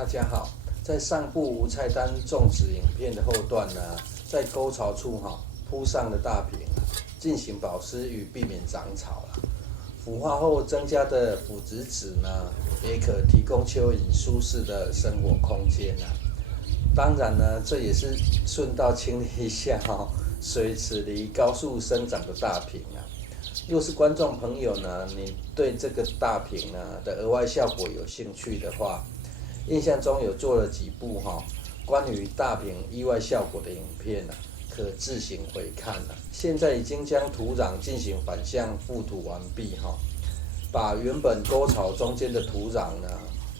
大家好，在上部无菜单种植影片的后段呢，在沟槽处铺上了大坪进行保湿与避免长草腐化后增加的腐殖质呢，也可提供蚯蚓舒适的生活空间当然呢，这也是顺道清理一下水池里高速生长的大坪若是观众朋友呢，你对这个大坪的额外效果有兴趣的话，印象中有做了几部关于大坪意外效果的影片可自行回看现在已经将土壤进行反向覆土完毕把原本沟槽中间的土壤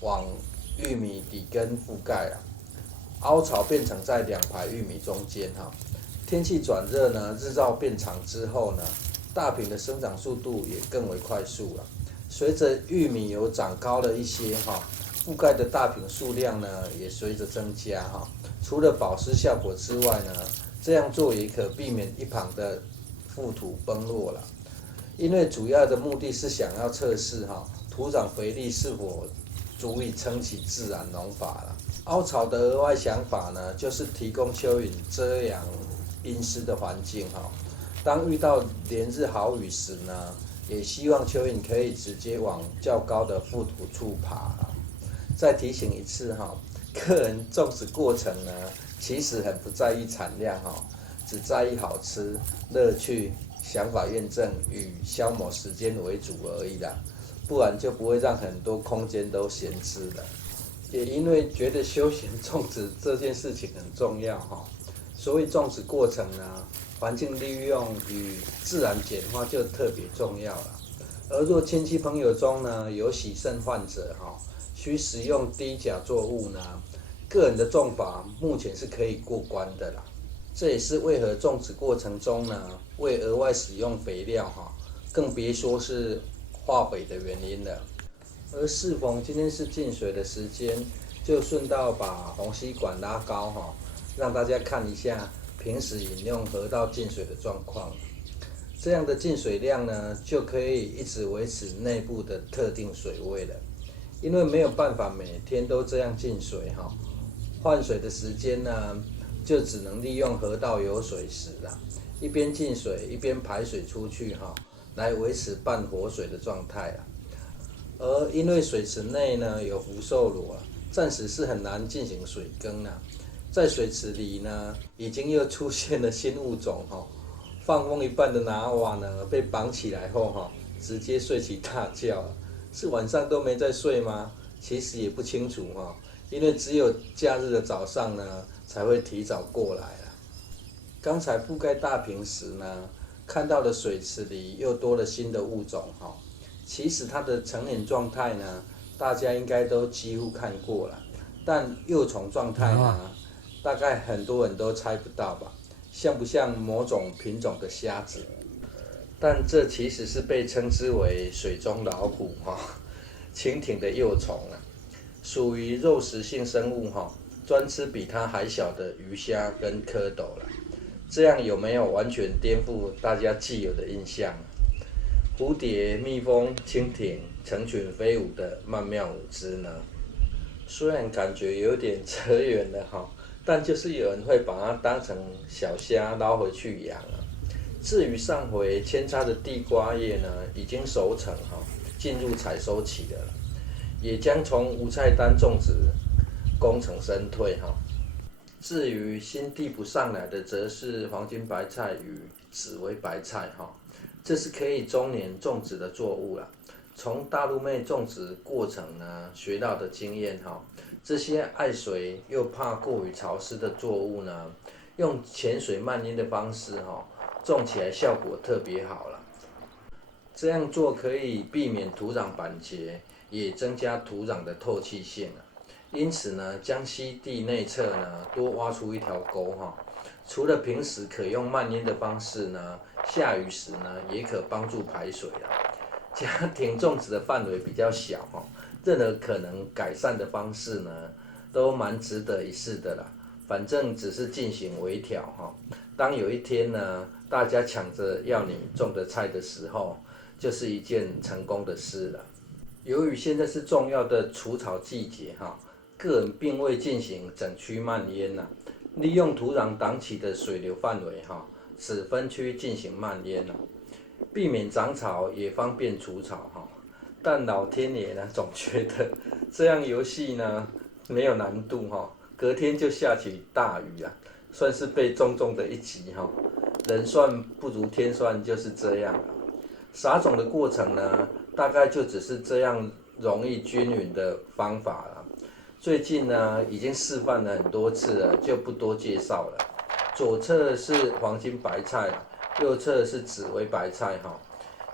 往玉米底根覆盖凹槽变成在2排玉米中间天气转热日照变长之后大坪的生长速度也更为快速了。随着玉米有长高了一些覆盖的大坪数量也随着增加除了保湿效果之外这样做也可避免一旁的覆土崩落了。因为主要的目的是想要测试土壤肥力是否足以撑起自然农法了。凹槽的额外想法就是提供蚯蚓遮阳阴湿的环境当遇到连日好雨时也希望蚯蚓可以直接往较高的覆土处爬再提醒一次个人种植过程其实很不在意产量只在意好吃、乐趣、想法验证与消磨时间为主而已啦，不然就不会让很多空间都闲置了。也因为觉得休闲种植这件事情很重要所以种植过程环境利用与自然简化就特别重要了。而若亲戚朋友中有洗肾患者需使用低钾作物个人的种法目前是可以过关的啦。这也是为何种植过程中未额外使用肥料更别说是化肥的原因了。而适逢今天是进水的时间，就顺道把虹吸管拉高让大家看一下平时饮用河道进水的状况。这样的进水量就可以一直维持内部的特定水位了。因为没有办法每天都这样进水换水的时间就只能利用河道有水时一边进水一边排水出去来维持半活水的状态而因为水池内有福寿螺暂时是很难进行水耕在水池里已经又出现了新物种放风一般的拿瓦被绑起来后直接睡起大觉是晚上都没在睡吗？其实也不清楚因为只有假日的早上才会提早过来刚才覆盖大坪时看到的水池里又多了新的物种其实它的成年状态大家应该都几乎看过了，但幼虫状态大概很多人都猜不到吧？像不像某种品种的虾子？但这其实是被称之为水中老虎蜻蜓的幼虫属于肉食性生物专吃比它还小的鱼虾跟蝌蚪这样有没有完全颠覆大家既有的印象？蝴蝶、蜜蜂、蜻蜓成群飞舞的曼妙舞姿呢？虽然感觉有点扯远了但就是有人会把它当成小虾捞回去养至于上回扦插的地瓜叶已经熟成进入采收期了也将从无菜单种植功成身退至于新递补上来的则是黄金白菜与紫薇白菜这是可以终年种植的作物从大陆妹种植过程学到的经验这些爱水又怕过于潮湿的作物用潜水漫淹的方式种起来效果特别好这样做可以避免土壤板结，也增加土壤的透气性因此将溪地内侧多挖出一条沟除了平时可用漫淹的方式下雨时也可帮助排水家庭种植的范围比较小任何可能改善的方式都蛮值得一试的反正只是进行微调当有一天大家抢着要你种的菜的时候，就是一件成功的事了。由于现在是重要的除草季节个人并未进行整区漫淹利用土壤挡起的水流范围使分区进行漫淹避免长草也方便除草但老天爷呢总觉得这样游戏呢没有难度隔天就下起大雨算是被重重的一击人算不如天算就是这样撒种的过程呢大概就只是这样容易均匀的方法了。最近呢已经示范了很多次了，就不多介绍了。左侧是黄金白菜，右侧是紫薇白菜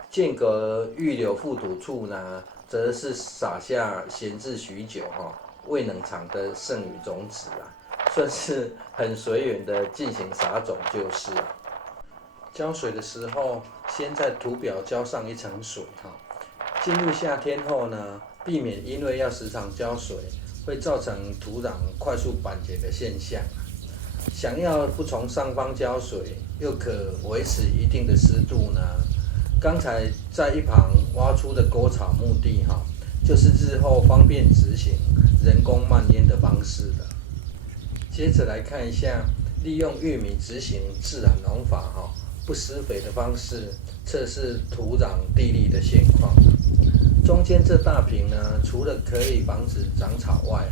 间隔预留覆土处呢，则是撒下闲置许久未冷藏的剩余种子算是很随缘的进行撒种就是浇水的时候，先在土表浇上一层水进入夏天后呢，避免因为要时常浇水，会造成土壤快速板结的现象。想要不从上方浇水，又可维持一定的湿度呢，刚才在一旁挖出的沟槽目的就是日后方便执行人工漫淹的方式了。接着来看一下，利用玉米执行自然农法不施肥的方式，测试土壤地力的现况。中间这大瓶呢，除了可以防止长草外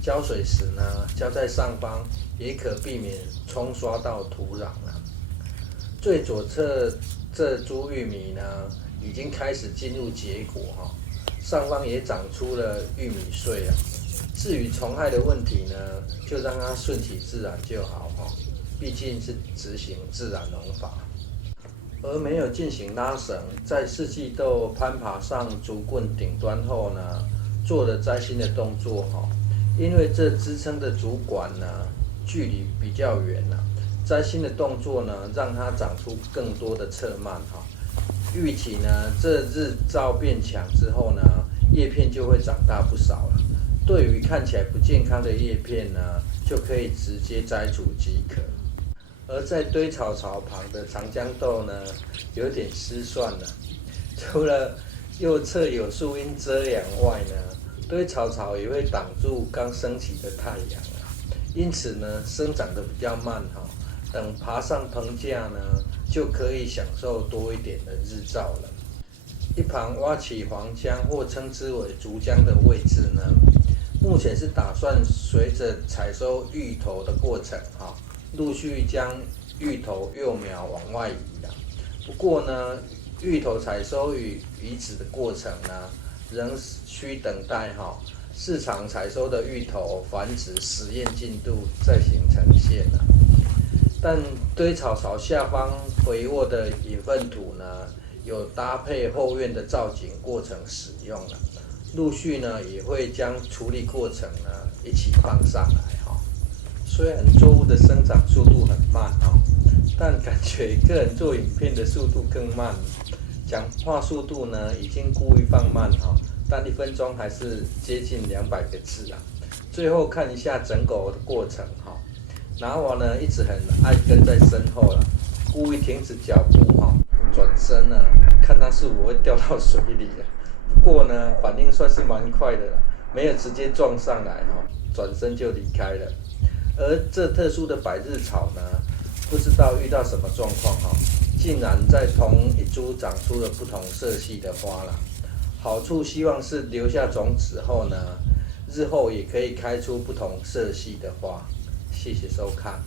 浇水时呢，浇在上方也可避免冲刷到土壤最左侧这株玉米呢，已经开始进入结果上方也长出了玉米穗至于虫害的问题呢，就让它顺其自然就好毕竟是执行自然农法。而没有进行拉绳，在四季豆攀爬上竹棍顶端后呢，做了摘心的动作因为这支撑的竹管呢距离比较远摘心的动作呢让它长出更多的侧蔓预期呢这日照变强之后呢，叶片就会长大不少了。对于看起来不健康的叶片呢，就可以直接摘除即可。而在堆草槽旁的长江豆呢，有点失算了。除了右侧有树荫遮阳外呢，堆草槽也会挡住刚升起的太阳因此呢，生长得比较慢等爬上棚架呢，就可以享受多一点的日照了。一旁挖起黄姜或称之为竹姜的位置呢，目前是打算随着采收芋头的过程陆续将芋头幼苗往外移不过呢，芋头采收与移植的过程呢，仍需等待市场采收的芋头繁殖实验进度再行呈现但堆草槽下方肥沃的引粪土呢，有搭配后院的造景过程使用陆续呢也会将处理过程呢一起放上来虽然作物的生长速度很慢但感觉个人做影片的速度更慢。讲话速度呢已经故意放慢但1分钟还是接近200个字最后看一下整狗的过程拿瓦呢一直很爱跟在身后故意停止脚步转身呢，看他是否会掉到水里不过呢反应算是蛮快的没有直接撞上来转身就离开了。而这特殊的百日草呢，不知道遇到什么状况竟然在同一株长出了不同色系的花好处希望是留下种子后呢，日后也可以开出不同色系的花。谢谢收看。